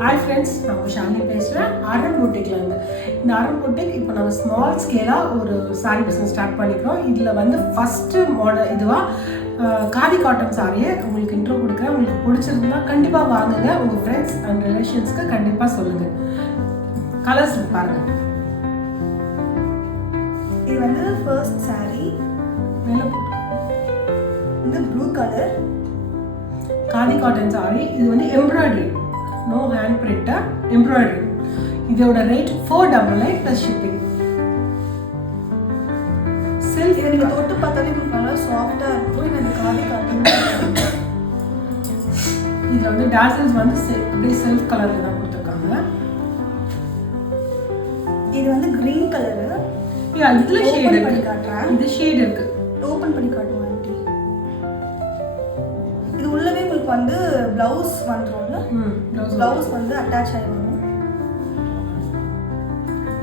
Hi friends, நான் உங்கள் ஷாலினி பேசுகிறேன். அரண் பொட்டிக்லேருந்து. இந்த அரண் பொட்டிக் இப்போ நாங்கள் ஸ்மால் ஸ்கேலாக ஒரு சாரீ பிஸ்னஸ் ஸ்டார்ட் பண்ணிக்கிறோம். இதில் வந்து ஃபஸ்ட்டு மாடல் இதுவாக காதி காட்டன் சாரியை உங்களுக்கு இன்ட்ரோ கொடுக்குறேன். உங்களுக்கு பிடிச்சிருந்தா கண்டிப்பாக வாங்குங்க. உங்கள் ஃப்ரெண்ட்ஸ் அண்ட் ரிலேஷன்ஸ்க்கு கண்டிப்பாக சொல்லுங்கள். கலர்ஸ் பாருங்கள். இது வந்து ஃபர்ஸ்ட் சாரீ மேலே இந்த blue colour khadi cotton sorry. இது வந்து எம்ப்ராய்டரி, நோ ஹேண்ட் பிரிண்டா, எம்ப்ராய்டரி. இதோட ரேட் 499 ப்ளஸ் ஷிப்பிங். சில்க் இதை நீங்கள் தொட்டு பார்த்தாலே உங்களுக்கு நல்லா சாஃப்டாக இருக்கும். இது அந்த காதி காட்டன். இதில் வந்து டாசல்ஸ் வந்து அப்படியே செல்ஃப் கலரில் தான் கொடுத்துருக்காங்க. இது வந்து கிரீன் கலரு. இதில் ஷேட் பண்ணி இருக்கு. காட்டுறேன். இது ஷேட் இருக்கு. ஓப்பன் பண்ணி காட்டுவோம். இது உள்ளவே உங்களுக்கு வந்து பிளவுஸ் வந்துரும்ல. பிளவுஸ் வந்து அட்டாச் ஆகி வரும்.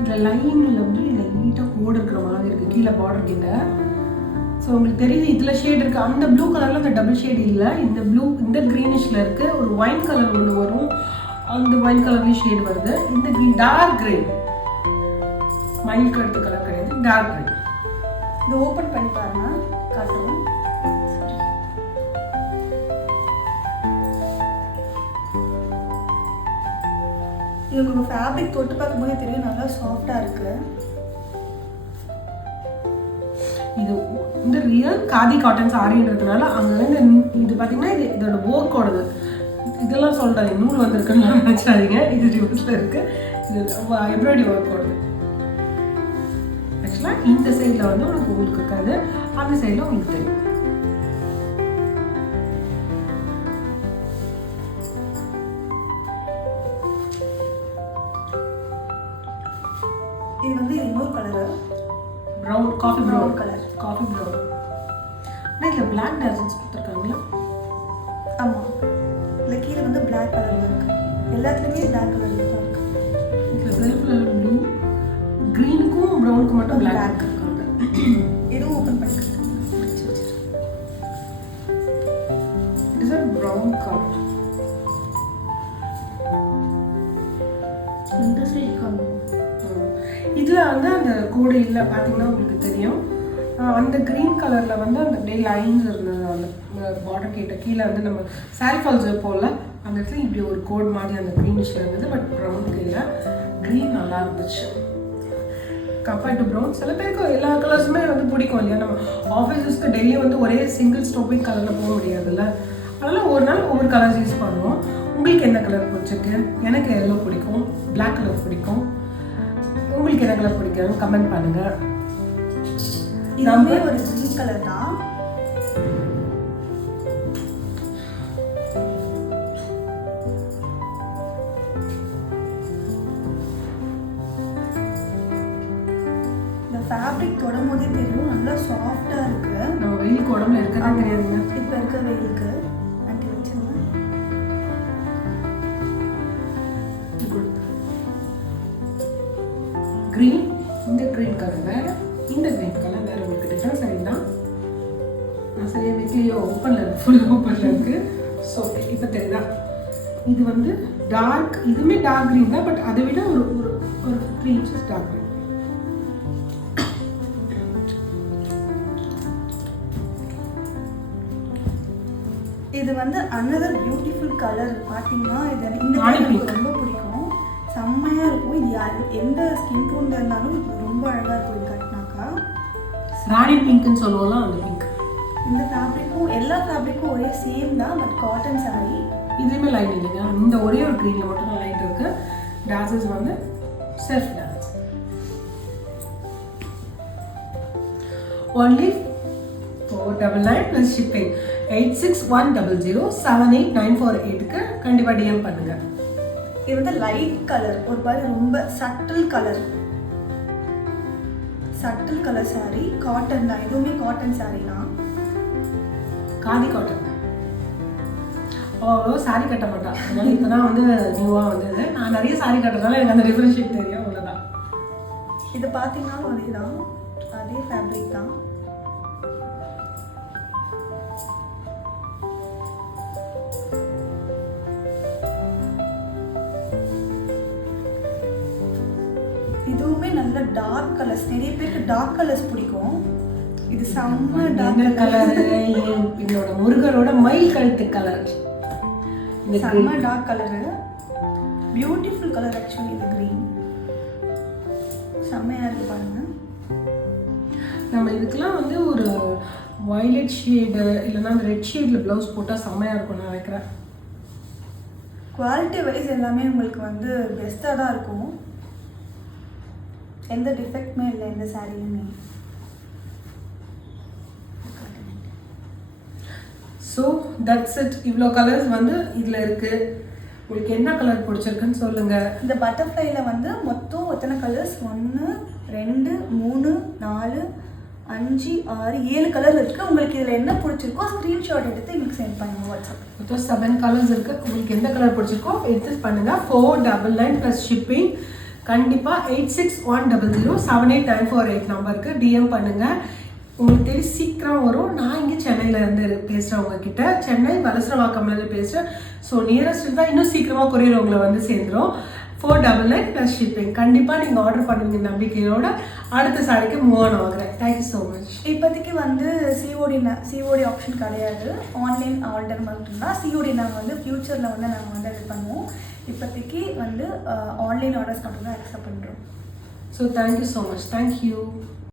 இதில் லைனில் வந்து லைட்டாக கோடு இருக்கிற மாதிரி இருக்குது கீழே பார்டர் கிட்ட. ஸோ உங்களுக்கு தெரியுது இதில் ஷேட் இருக்குது. அந்த ப்ளூ கலரில் அந்த டபுள் ஷேட் இல்லை. இந்த ப்ளூ இந்த க்ரீனிஷில் இருக்குது. ஒரு ஒயின் கலர் ஒன்று வரும், அந்த ஒயின் கலர்லேயும் ஷேட் வருது. இந்த க்ரீன் டார்க் க்ரீன், மயில் கருத்து கலர் கிடையாது, டார்க் க்ரீன். இது ஓப்பன் பண்ணி பாருங்க, காட்டுவோம். இது உங்களுக்கு ஃபேப்ரிக் தொட்டு பார்க்கும்போது தெரியும், நல்லா சாஃப்டாக இருக்கு. இது இந்த ரியல் காதி காட்டன் சாரின்றதுனால அங்கே வந்து இது பார்த்தீங்கன்னா இது இதோட ஒர்க்கோடது. இதெல்லாம் சொல்கிறாங்க நூல் வந்திருக்குன்னு நினச்சாதீங்க. இது ரிவர்ஸில் இருக்குது. இது எம்ப்ராய்டரி ஒர்க்கோடது. ஆக்சுவலாக இந்த சைடில் வந்து உங்களுக்கு இருக்காது, அந்த சைடில் உங்களுக்கு தெரியும். இது வந்து இன்னொரு colour, brown, coffee brown colour. Coffee brown. ஆனால் இதில் பிளாக் டாசல்ஸ் கொடுத்துருக்காங்களா? ஆமாம், இல்லை கீழே வந்து பிளாக் கலரில் இருக்குது. எல்லாத்துலேயுமே பிளாக் கலரில் தான் இருக்குது. இதில் செல்ஃபில் ப்ளூ, க்ரீனுக்கும் ப்ரௌனுக்கும் மட்டும் பிளாக் இருக்காங்க. இதுவும் ஓப்பன் பண்ணிக்கிறேன். It is a brown colour. இந்த சைடு கலர். இதில் வந்து அந்த கோடு இல்லை, பார்த்தீங்கன்னா உங்களுக்கு தெரியும். அந்த க்ரீன் கலரில் வந்து அந்த டே லைன்ஸ் இருந்தது. அந்த பார்டர் கிட்ட கீழே வந்து நம்ம சாரி ஃபால்ஸ் போல் அந்த இடத்துல இப்படி ஒரு கோட் மாதிரி அந்த க்ரீனிஷில் இருந்தது. பட் ப்ரௌனுக்கு இல்லை, க்ரீன் நல்லா இருந்துச்சு கம்பேர்ட் டு ப்ரௌன். சில பேருக்கு எல்லா கலர்ஸுமே வந்து பிடிக்கும் இல்லையா? நம்ம ஆஃபீஸஸ்க்கு டெய்லி வந்து ஒரே சிங்கிள் ஸ்டோப்பிங் கலரில் போக முடியாதுல்ல. அதனால் ஒரு நாள் ஒவ்வொரு கலர்ஸ் யூஸ் பண்ணுவோம். உங்களுக்கு என்ன கலர் பிடிச்சிருக்கு? எனக்கு எல்லோ பிடிக்கும், பிளாக் கலர் பிடிக்கும். உங்களுக்கு என்ன கலர் பிடிக்கும் கமெண்ட் பண்ணுங்க. இதுவுமே ஒரு கிரீன் கலர் தான். இந்த ஃபேப்ரிக் தொடும் போதே தெரியும், நல்லா சாஃப்டா இருக்கு. நம்ம வெயிலுக்கு உடம்புல இருக்கிறதா தெரியாதுங்க. இப்போ இருக்க வெயிலுக்கு அண்டி வச்சுருங்க. க்ரீன், இந்த க்ரீன் கலர் வேற, இந்த க்ரீன் கலர் வேற. உங்களுக்கு டிஃப்ரென்ஸ் ஆகிடுதான். நான் சரியாக வைக்கலையோ, ஓப்பனில் இருக்கு, ஃபுல் ஓப்பனில் இருக்குது. ஸோ இப்போ தெரியுதா? இது வந்து டார்க், இதுவுமே டார்க் க்ரீன் தான். பட் அதை விட ஒரு ஒரு ஒரு 3 inches டார்க் க்ரீன். இது வந்து another பியூட்டிஃபுல் கலர். பார்த்தீங்கன்னா இது இந்த ராணி கலர் pink. எனக்கு ரொம்ப பிடிக்கும், செம்மையாக இருக்கும். இது யாரு எந்த ஸ்கின் டோனில் இருந்தாலும் இது ரொம்ப அழகாக இருக்கும். இது கட்டினாக்கா ராணி பிங்க்னு சொல்லுவோம்ல, அந்த பிங்க். இந்த ஃபேப்ரிக்கும் எல்லா ஃபேப்ரிக்கும் ஒரே சேம் தான், பட் காட்டன் சாரீ. இதுலேயுமே லைன் இல்லைங்க. இந்த ஒரே ஒரு க்ரீனில் மட்டும் தான் லைட் இருக்குது. டான்சஸ் வந்து self dance. Only 499 plus shipping. 8610078948க்கு கண்டிப்பாக டிஎம் பண்ணுங்க. இது வந்து லைட் கலர், ஒரு மாதிரி ரொம்ப subtle colour. Subtle colour sari, cotton தான். இதுவுமே காட்டன் சாரீ தான், காதி காட்டன். அவ்வளோ சாரி கட்ட மாட்டான். அதனால இப்போ தான் வந்து நியூவாக வந்தது. நான் நிறைய சாரி கட்டுறதுனால எனக்கு அந்த டிஃப்ரென்ஷியேட் தெரியும், அவ்வளோதான். இது பார்த்தீங்கன்னாலும் அதே தான், அதே ஃபேப்ரிக் தான். இதுவுமே நல்ல டார்க் கலர்ஸ், நிறைய பேருக்கு டார்க் கலர்ஸ் பிடிக்கும். இது செம்ம டார்க் என்ன கலரு? என்னோட முருகரோட மயில் கழுத்து கலர். இந்த செம்ம dark colour, beautiful colour actually. இது க்ரீன் செம்மையாக இருக்கு பாருங்க. நம்ம இதுக்கெல்லாம் வந்து ஒரு வயலட் ஷேடு இல்லைன்னா அந்த ரெட் ஷேடில் ப்ளவுஸ் போட்டால் செம்மையாக இருக்கும் நான் நினைக்கிறேன். குவாலிட்டி வைஸ் எல்லாமே உங்களுக்கு வந்து பெஸ்ட்டாக தான் இருக்கும். எந்த டிஃபெக்ட்மே இல்லை எந்த சாரியுமே. So that's it. இவ்வளோ கலர்ஸ் வந்து இதில் இருக்குது. உங்களுக்கு என்ன கலர் பிடிச்சிருக்குன்னு சொல்லுங்கள். இந்த பட்டர்ஃப்ளைல வந்து மொத்தம் எத்தனை கலர்ஸ்? 1 2 3 4 5 6 7 கலர் இருக்குது. உங்களுக்கு இதில் என்ன பிடிச்சிருக்கோ ஸ்க்ரீன்ஷாட் எடுத்து எனக்கு சென்ட் பண்ணுங்கள் வாட்ஸ்அப். மொத்தம் 7 கலர்ஸ் இருக்குது. உங்களுக்கு எந்த கலர் பிடிச்சிருக்கோ எடுத்து பண்ணுங்கள். 499 ப்ளஸ் ஷிப்பிங். கண்டிப்பாக 8610078948 நம்பருக்கு டிஎம் பண்ணுங்கள். உங்களுக்கு தேடி சீக்கிரம் வரும். நான் இங்கே சென்னையிலேருந்து பேசுகிறேன் உங்ககிட்ட. சென்னை வலசரவாக்கம்லேருந்து பேசுகிறேன். ஸோ நியரஸ்ட் தான். இன்னும் சீக்கிரமாக கொரியர் உங்களை வந்து சேர்ந்துடும். 499 ப்ளஸ் ஷிப்பிங். கண்டிப்பாக நீங்கள் ஆர்டர் பண்ணுவீங்க நம்பிக்கையோட. அடுத்த சாரிக்கு மூவ் ஆன் ஆகுறேன். Thank you so much. இப்போதைக்கு வந்து சிஓடி ஆப்ஷன் கிடையாது. ஆன்லைன் ஆர்டர் மட்டும்தான். சிஓடி நாங்கள் வந்து ஃப்யூச்சரில் வந்து நாங்கள் வந்து இது பண்ணுவோம். இப்போதைக்கு வந்து ஆன்லைன் ஆர்டர்ஸ் மட்டும்தான் அக்செப்ட் பண்ணுறோம். So thank you so much. Thank you.